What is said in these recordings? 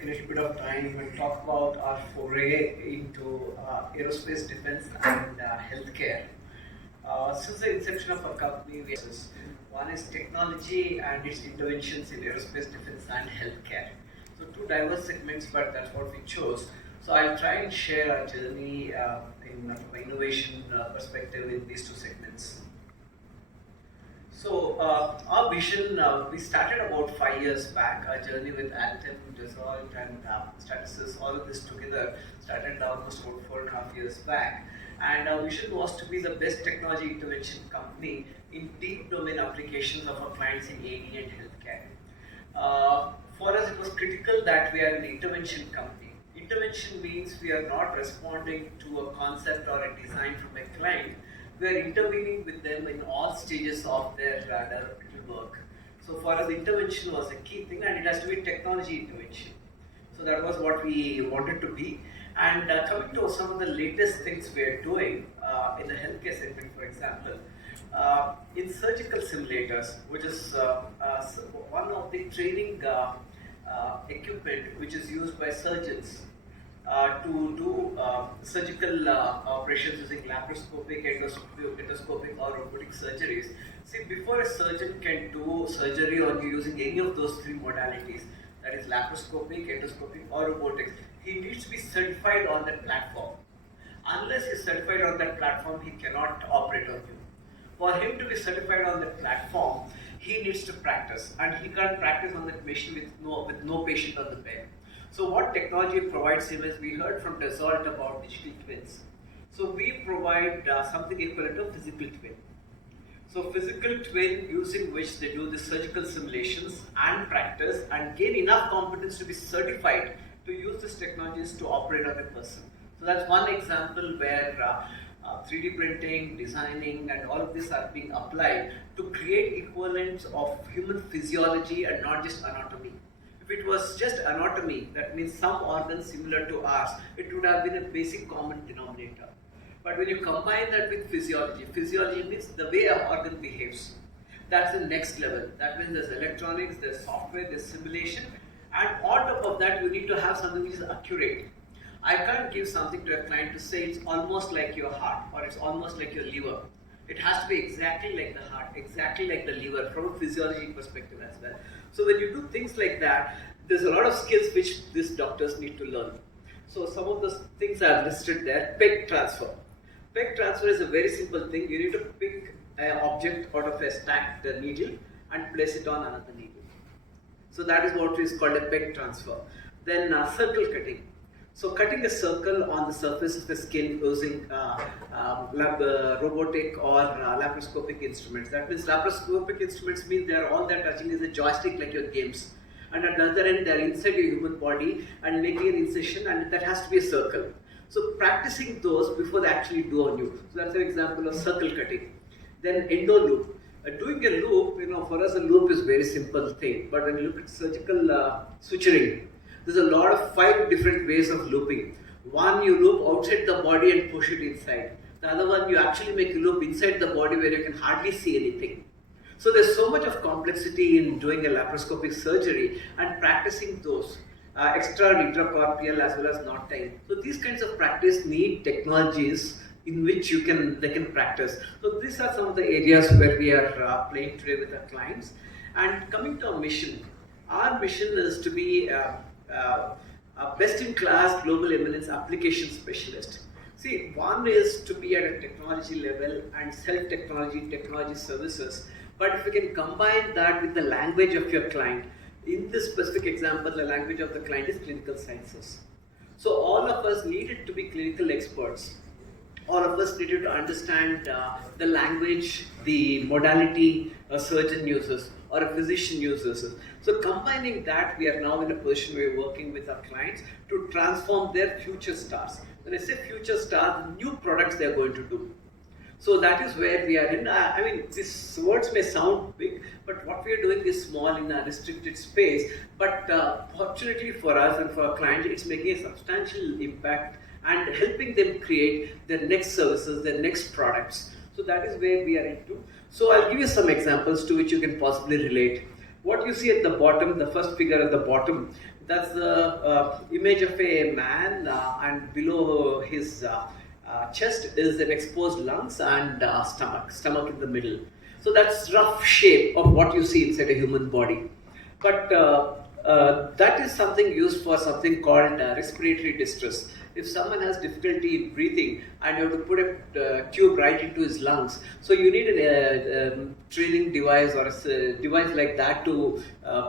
take a little bit of time and talk about our foray into aerospace, defense, and healthcare. Since the inception of our company, one is technology and its interventions in aerospace, defense, and healthcare. So two diverse segments, but that's what we chose. So I'll try and share our journey from an innovation perspective in these two segments. So our vision, we started about 5 years back. Our journey with Altem, Result, and Stratasys, all of this together started almost about 4.5 years back. And our vision was to be the best technology intervention company in deep domain applications of our clients in AD and healthcare. For us, it was critical that we are an intervention company. Intervention means we are not responding to a concept or a design from a client. We are intervening with them in all stages of their developmental work. So for us, intervention was a key thing, and it has to be technology intervention. So that was what we wanted to be. And coming to some of the latest things we are doing in the healthcare segment, for example, in surgical simulators, which is one of the training equipment which is used by surgeons to do surgical operations using laparoscopic, endoscopic or robotic surgeries. See, before a surgeon can do surgery on you using any of those three modalities, that is laparoscopic, endoscopic or robotics, he needs to be certified on that platform. Unless he is certified on that platform, he cannot operate on you. For him to be certified on that platform, he needs to practice, and he can't practice on that machine with no patient on the bed. So what technology provides him is, we heard from Result about digital twins. So we provide something equivalent to physical twin. So physical twin, using which they do the surgical simulations and practice and gain enough competence to be certified to use these technologies to operate on a person. So that's one example where 3D printing, designing, and all of this are being applied to create equivalents of human physiology and not just anatomy. If it was just anatomy, that means some organ similar to ours, it would have been a basic common denominator. But when you combine that with physiology, physiology means the way an organ behaves. That's the next level. That means there's electronics, there's software, there's simulation, and on top of that, you need to have something which is accurate. I can't give something to a client to say it's almost like your heart or it's almost like your liver. It has to be exactly like the heart, exactly like the liver from a physiology perspective as well. So when you do things like that, there's a lot of skills which these doctors need to learn. So some of those things are listed there. Peg transfer. Peg transfer is a very simple thing. You need to pick an object out of a stacked needle and place it on another needle. So that is what is called a peg transfer. Then circle cutting. So cutting a circle on the surface of the skin using robotic or laparoscopic instruments. That means laparoscopic instruments mean they are all they're touching is a joystick like your games. And at the other end, they're inside your human body and making an incision, and that has to be a circle. So practicing those before they actually do on you. So that's an example of circle cutting. Then endo loop. Doing a loop, for us a loop is a very simple thing. But when you look at surgical suturing, there's a lot of 5 different ways of looping. One, you loop outside the body and push it inside. The other one, you actually make a loop inside the body where you can hardly see anything. So there's so much of complexity in doing a laparoscopic surgery and practicing those extra and intracorporeal as well as knot tying. So these kinds of practice need technologies in which they can practice. So these are some of the areas where we are playing today with our clients. And coming to our mission is to be a best-in-class global eminence application specialist. See, one is to be at a technology level and sell technology services. But if you can combine that with the language of your client, in this specific example, the language of the client is clinical sciences. So all of us needed to be clinical experts. All of us needed to understand the language, the modality a surgeon uses or a physician uses. So combining that, we are now in a position where we're working with our clients to transform their future stars. When I say future stars, new products they are going to do. So that is where we are in. These words may sound big, but what we are doing is small in a restricted space. But fortunately for us and for our clients, it's making a substantial impact and helping them create their next services, their next products. So that is where we are into. So I'll give you some examples to which you can possibly relate. What you see at the bottom, the first figure at the bottom, That's the image of a man, and below his chest is an exposed lungs and stomach in the middle. So that's rough shape of what you see inside a human body. But that is something used for something called respiratory distress. If someone has difficulty in breathing and you have to put a tube right into his lungs, so you need a training device or a device like that to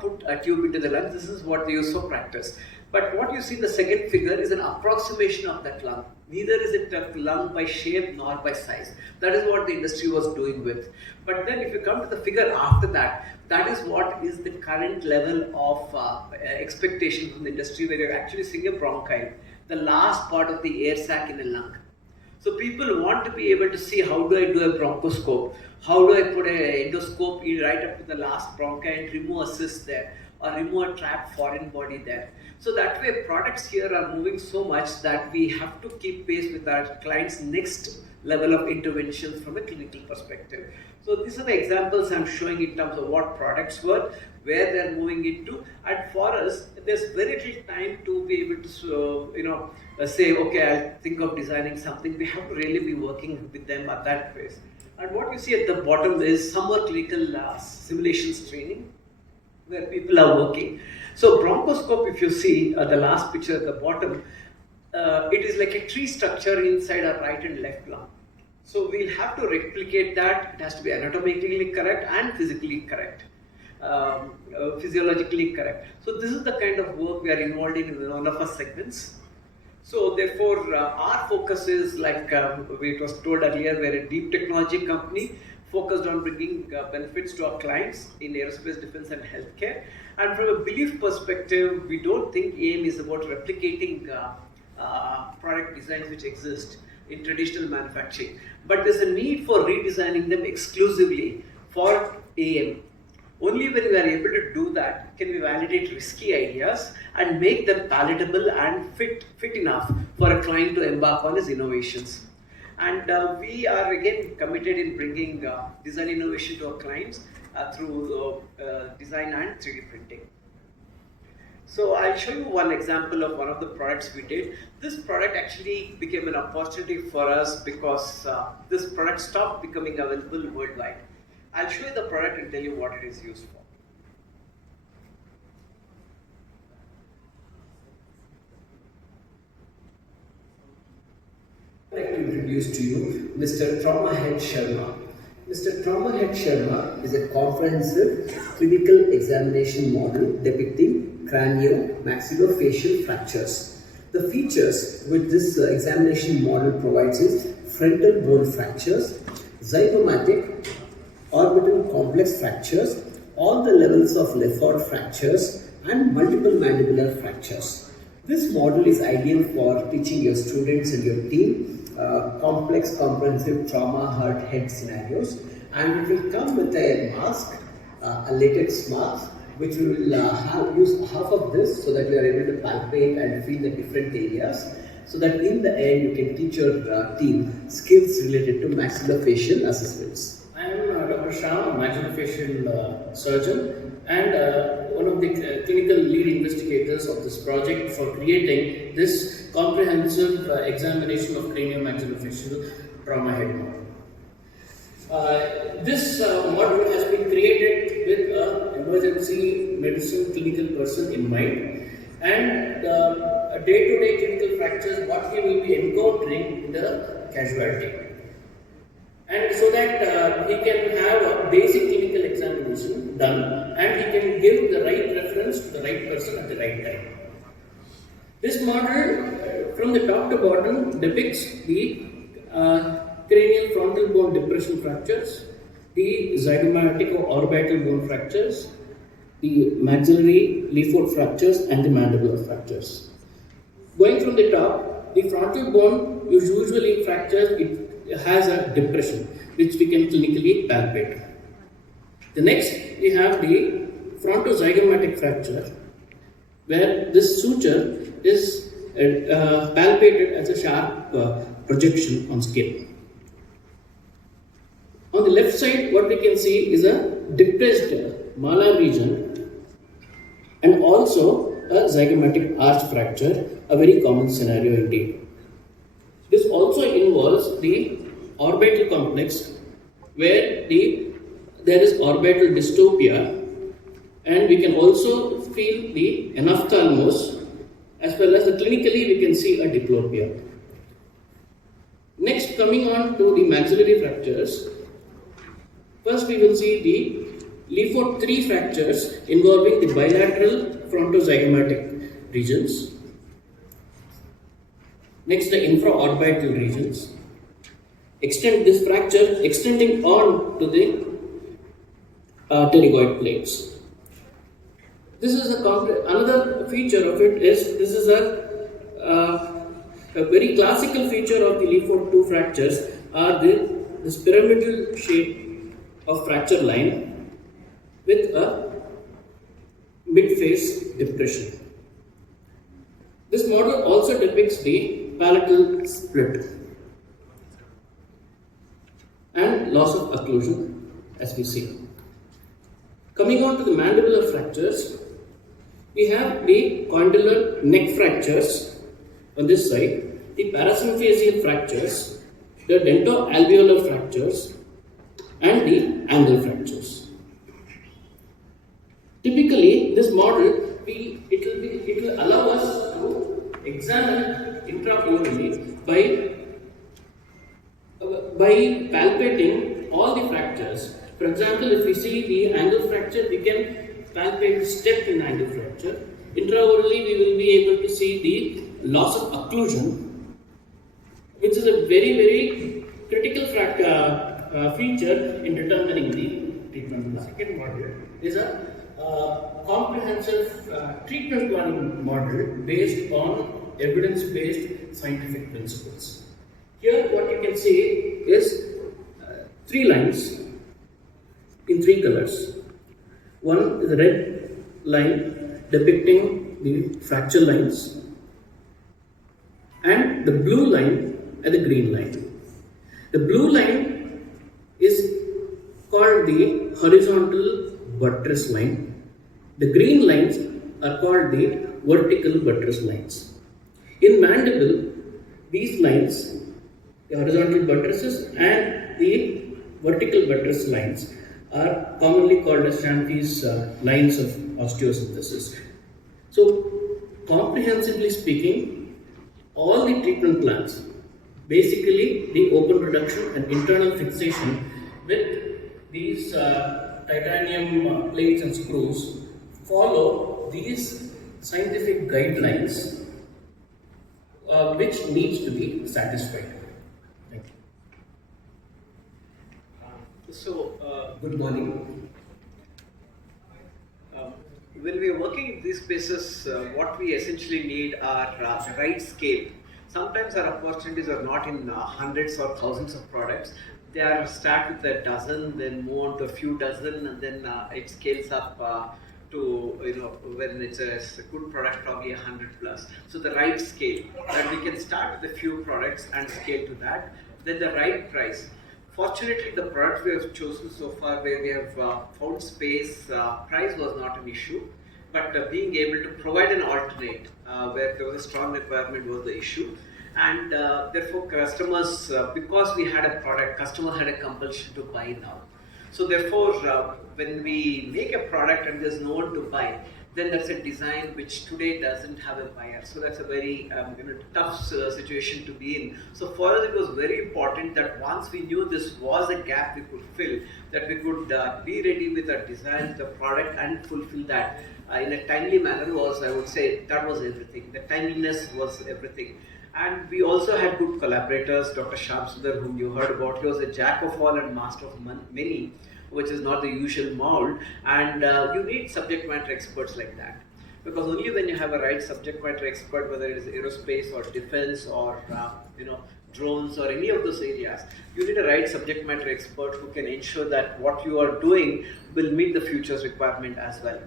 put a tube into the lungs. This is what they use for practice. But what you see in the second figure is an approximation of that lung. Neither is it a lung by shape nor by size. That is what the industry was doing with. But then if you come to the figure after that, that is what is the current level of expectation from the industry, where you're actually seeing a bronchi, the last part of the air sac in a lung. So people want to be able to see, how do I do a bronchoscope? How do I put an endoscope right up to the last bronchi and remove a cyst there, or remove a trapped foreign body there? So that way products here are moving so much that we have to keep pace with our clients' next level of interventions from a clinical perspective. So these are the examples I'm showing in terms of what products were, where they're moving into, and for us, there's very little time to be able to, say, okay, I'll think of designing something. We have to really be working with them at that phase. And what you see at the bottom is summer clinical simulations training, where people are working. So bronchoscope, if you see the last picture at the bottom, it is like a tree structure inside our right and left lung. So we'll have to replicate that. It has to be anatomically correct and physically correct, physiologically correct. So this is the kind of work we are involved in one of our segments. So therefore, our focus is, like it was told earlier, we're a deep technology company focused on bringing benefits to our clients in aerospace, defense and healthcare. And from a belief perspective, we don't think AIM is about replicating product designs which exist in traditional manufacturing. But there's a need for redesigning them exclusively for AIM. Only when we are able to do that can we validate risky ideas and make them palatable and fit enough for a client to embark on his innovations. And we are again committed in bringing design innovation to our clients through design and 3D printing. So I'll show you one example of one of the products we did. This product actually became an opportunity for us because this product stopped becoming available worldwide. I'll show you the product and tell you what it is used for. I'd like to introduce to you Mr. Trauma Head Sharma. Mr. Trauma Head Sharma is a comprehensive clinical examination model depicting cranio-maxillofacial fractures. The features which this examination model provides is frontal bone fractures, zygomatic, orbital complex fractures, all the levels of Lefort fractures, and multiple mandibular fractures. This model is ideal for teaching your students and your team complex comprehensive trauma hurt head scenarios, and it will come with a mask, a latex mask, which we will use half of this so that you are able to palpate and feel the different areas, so that in the end you can teach your team skills related to maxillofacial assessments. I am Dr. Shah, a maxillofacial surgeon, and one of the clinical lead investigators of this project for creating this comprehensive examination of craniomaxillofacial trauma head model. This model has been created with an emergency medicine clinical person in mind, and day-to-day clinical fractures what he will be encountering in the casualty. And so that he can have a basic clinical examination done, and he can give the right reference to the right person at the right time. This model from the top to bottom depicts the cranial frontal bone depression fractures, the zygomatic or orbital bone fractures, the maxillary Lefort fractures, and the mandibular fractures. Going from the top, the frontal bone is usually fractures. It has a depression which we can clinically palpate. The next we have the frontozygomatic fracture, where this suture is palpated as a sharp projection on skin. On the left side, what we can see is a depressed malar region, and also a zygomatic arch fracture, a very common scenario indeed. This also involves the orbital complex where there is orbital dystopia, and we can also feel the enophthalmos, as well as clinically we can see a diplopia. Next, coming on to the maxillary fractures, first we will see the Lefort 3 fractures involving the bilateral frontozygomatic regions. Next, the infraorbital regions. Extend this fracture extending on to the pterygoid plates. This is another feature of it is this is a very classical feature of the Lefort 2 fractures are this pyramidal shape of fracture line with a mid-face depression. This model also depicts the palatal split and loss of occlusion, as we see. Coming on to the mandibular fractures, we have the condylar neck fractures on this side, the parasymphyseal fractures, the dentoalveolar fractures, and the angle fractures. Typically, this model it will allow us to examine intraorally by palpating all the fractures. For example, if we see the angle fracture, we can palpate the step in angle fracture. Intraorally, we will be able to see the loss of occlusion, which is a very, very critical feature in determining the treatment. The second model is a comprehensive treatment planning model based on evidence-based scientific principles. Here, what you can see is 3 lines in 3 colors. One is a red line depicting the fracture lines, and the blue line and the green line. The blue line is called the horizontal buttress line. The green lines are called the vertical buttress lines. In mandible, these lines, the horizontal buttresses and the vertical buttress lines, are commonly called as Shanfi's lines of osteosynthesis. So, comprehensively speaking, all the treatment plans, basically the open reduction and internal fixation with these titanium plates and screws, follow these scientific guidelines which needs to be satisfied. Thank you. So, Good morning. when we are working in these spaces, what we essentially need are right scale. Sometimes our opportunities are not in hundreds or thousands of products. They are start with a dozen, then move on to a few dozen, and then it scales up to when it's a good product, probably 100 plus. So the right scale that we can start with a few products and scale to that. Then the right price. Fortunately, the product we have chosen so far, where we have found space, price was not an issue, but being able to provide an alternate where there was a strong requirement was the issue. And therefore, customers, because we had a product, customers had a compulsion to buy now. So therefore, when we make a product and there's no one to buy, then that's a design which today doesn't have a buyer. So that's a very tough situation to be in. So for us, it was very important that once we knew this was a gap we could fill, that we could be ready with our design, the product, and fulfill that in a timely manner. Was, I would say, that was everything. The timeliness was everything. And we also had good collaborators, Dr. Shyam Sundar, whom you heard about. He was a jack of all and master of many, which is not the usual mold. And you need subject matter experts like that. Because only when you have a right subject matter expert, whether it is aerospace or defense or drones or any of those areas, you need a right subject matter expert who can ensure that what you are doing will meet the future's requirement as well.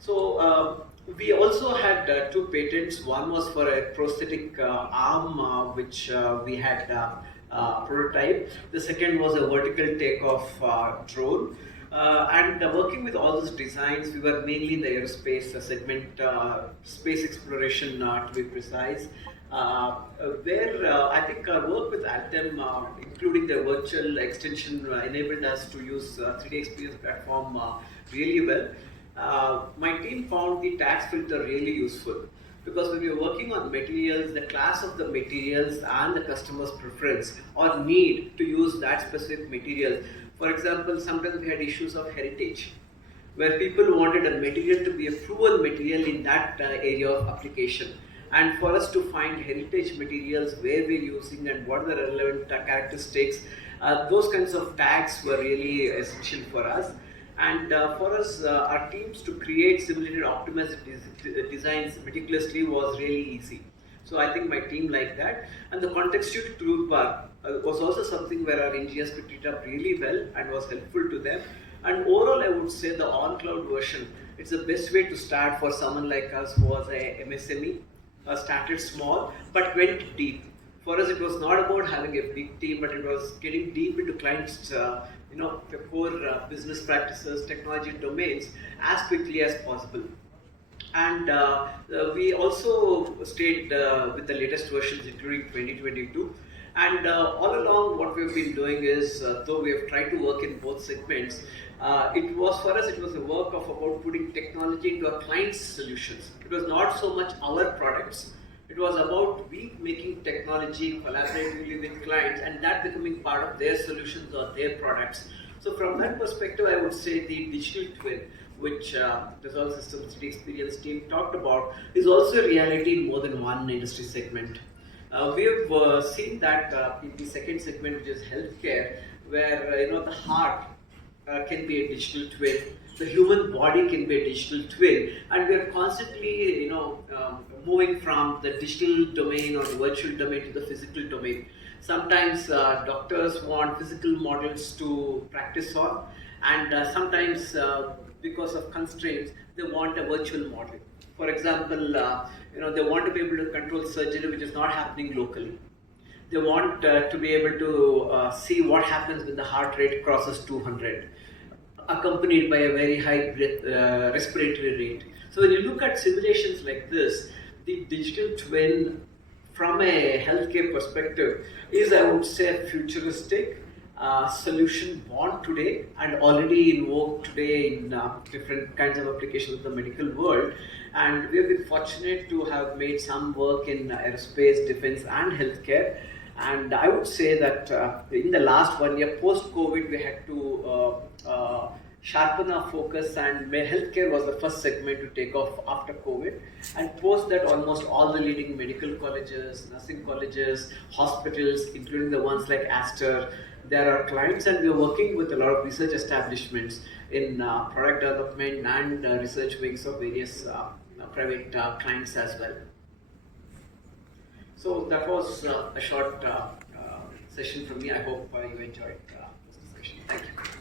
So we also had 2 patents. One was for a prosthetic arm, which we had prototype. The second was a vertical takeoff drone. And working with all those designs, we were mainly in the aerospace segment, space exploration to be precise, where I think our work with Altem, including the virtual extension, enabled us to use 3D Experience platform really well. My team found the tax filter really useful because when you're working on materials, the class of the materials and the customer's preference or need to use that specific material. For example, sometimes we had issues of heritage where people wanted a material to be a proven material in that area of application. And for us to find heritage materials, where we're using and what are the relevant characteristics, those kinds of tags were really essential for us. And for us, our teams to create simulated optimized designs meticulously was really easy. So I think my team liked that. And the contextual toolbar was also something where our engineers picked it up really well and was helpful to them. And overall, I would say the on-cloud version, it's the best way to start for someone like us who was a MSME, started small but went deep. For us, it was not about having a big team, but it was getting deep into clients' the core business practices, technology domains as quickly as possible. And we also stayed with the latest versions, including 2022. And all along, what we've been doing is, though we have tried to work in both segments, it was for us, it was a work of about putting technology into our clients' solutions. It was not so much our products. It was about we making technology collaboratively with clients and that becoming part of their solutions or their products. So from that perspective, I would say the digital twin, which Resolve Systems 3D Experience team talked about, is also a reality in more than one industry segment. We have seen that in the second segment, which is healthcare, where the heart can be a digital twin, the human body can be a digital twin, and we are constantly moving from the digital domain or the virtual domain to the physical domain. Sometimes doctors want physical models to practice on, and sometimes because of constraints, they want a virtual model. For example, they want to be able to control surgery which is not happening locally. They want to be able to see what happens when the heart rate crosses 200, accompanied by a very high respiratory rate. So when you look at simulations like this, the digital twin from a healthcare perspective is, I would say, a futuristic solution born today and already in vogue today in different kinds of applications of the medical world. And we have been fortunate to have made some work in aerospace, defense and healthcare. And I would say that in the last 1 year post-COVID, we had to sharpen our focus, and healthcare was the first segment to take off after COVID. And post that, almost all the leading medical colleges, nursing colleges, hospitals, including the ones like Aster, there are clients, and we are working with a lot of research establishments in product development and research wings of various private clients as well. So that was a short session from me. I hope you enjoyed this discussion. Thank you.